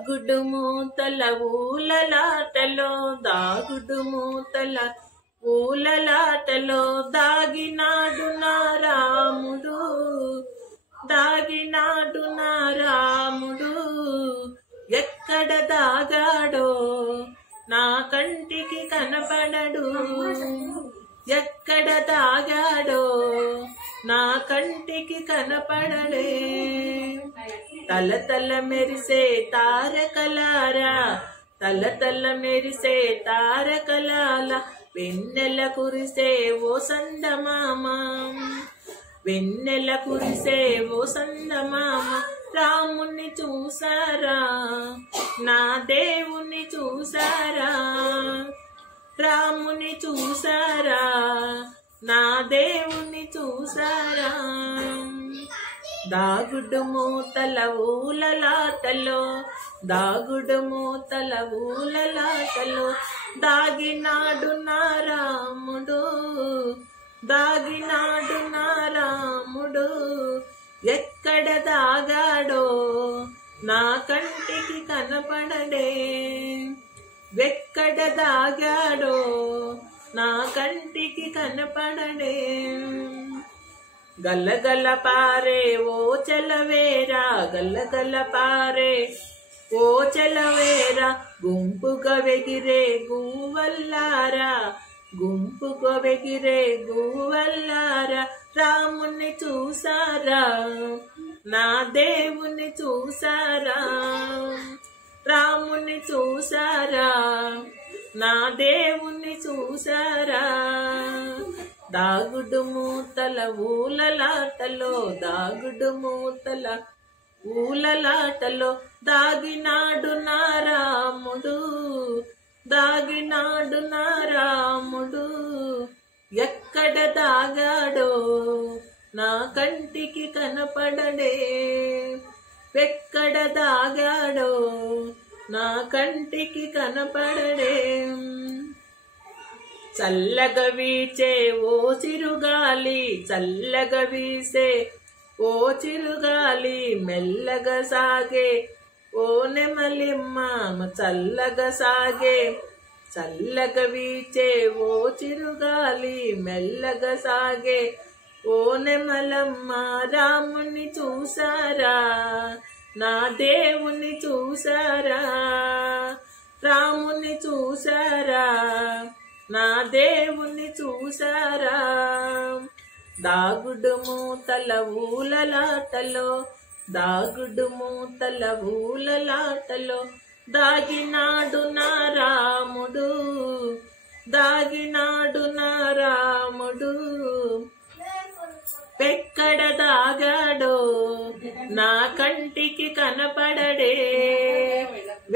దాగుడు మూతల ఊలలాటలో దాగుడు మూతల ఊలలాటలో దాగినాడు నా రాముడు దాగినాడు నా రాముడు ఎక్కడ దాగాడో నా కంటికి కనపడడు ఎక్కడ దాగాడో నా కంటికి కనపడడే తల తల మెరిసే తారకలారా తల తల మెరిసే తారకలాల వెన్నెల కురిసే ఓ సందమామ వెన్నెల కురిసే ఓ సందమామ రాముని చూసారా నా దేవుని చూసారా రాముని చూసారా నా దేవుని చూసారా దాగుడు మూతల ఊలలాటలో దాగుడు మూతల ఊలలాటలో దాగినాడు నా రాముడు దాగినాడు నా రాముడు ఎక్కడ దాగాడో నా కంటికి కనపడడే ఎక్కడ దాగాడో నా కంటికి కనపడడే గల్లగల్ల పారే ఓ చలవేరా గల్లగల్ల పారే ఓ చలవేరా గుంపుగా వెగిరే గూవల్లారా గుంపుగా వెగిరే గూవల్లారా రాముని చూసారా నా దేవుని చూసారా రాముని చూసారా నా దేవుని చూసారా దాగుడు మూతల ఊలలాటలో దాగుడు మూతల ఊలలాటలో దాగినాడు నా రాముడు దాగినాడు నా రాముడు ఎక్కడ దాగాడో నా కంటికి కనపడడే ఎక్కడ దాగాడో నా కంటికి కనపడడే చల్లగా వీచే ఓ చిరుగాలి చల్లగా వీసే ఓ చిరుగాలి మెల్లగా సాగే ఓ నెమలిమ్మ చల్లగా సాగే చల్లగా వీచే ఓ చిరుగాలి మెల్లగా సాగే ఓ నెమలమ్మ రాముని చూసారా నా దేవుని చూసారా రాముని చూసారా నా దేవుని చూసారా దాగుడు మూతల ఊలలాటలో దాగుడు మూతల ఊలలాటలో దాగినాడు నా రాముడు దాగినాడు నా రాముడు ఎక్కడ దాగాడో నా కంటికి కనపడడే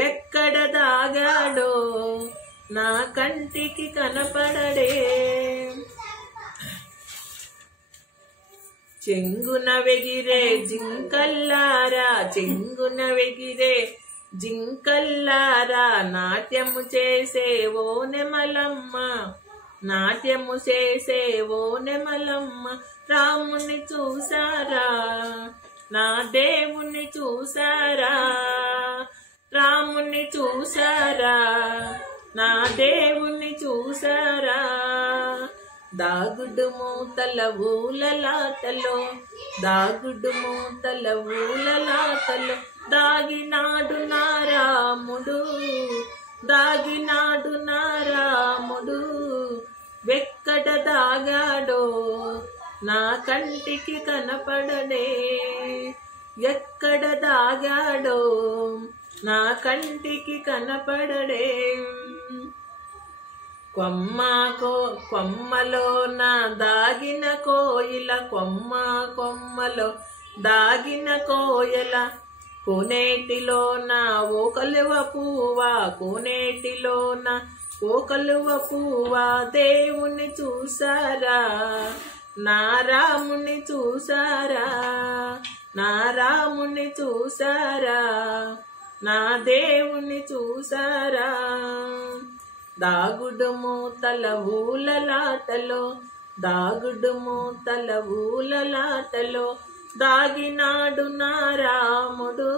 ఎక్కడ దాగాడో నా కంటికి కనపడడే చెంగున వెగిరే జింకల్లారా చెంగున వెగిరే జింకల్లారా నాట్యము చేసే ఓ నెమలమ్మ నాట్యము చేసే ఓ నెమలమ్మ రాముని చూసారా నా దేవుని చూసారా రాముని చూసారా నా దేవుని చూసారా దాగుడు మూతల ఊలలాటలో దాగుడు మూతల ఊలలాటలో దాగినాడు నా రాముడు దాగినాడు నా రాముడు ఎక్కడ దాగాడో నా కంటికి కనపడడే ఎక్కడ దాగాడో నా కంటికి కనపడడే కొమ్మలో నా దాగిన కోయిల కొమ్మలో దాగిన కోయల కోనేటిలో నా ఓ కలువ పువ్వా కోనేటిలో నా ఓ కలువ పువ్వా దేవుని చూసారా నా రాముని చూసారా నా రాముని చూసారా నా దేవుని చూసారా దాగుడు మూతల ఊలలాటలో దాగుడు మూతల ఊలలాటలో దాగినాడు నా రాముడు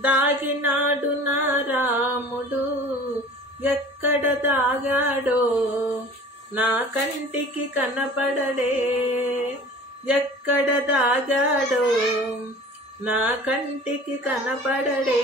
దాగినాడు నా రాముడు ఎక్కడ దాగాడో నా కంటికి కనపడడే ఎక్కడ దాగాడో నా కంటికి కనపడడే.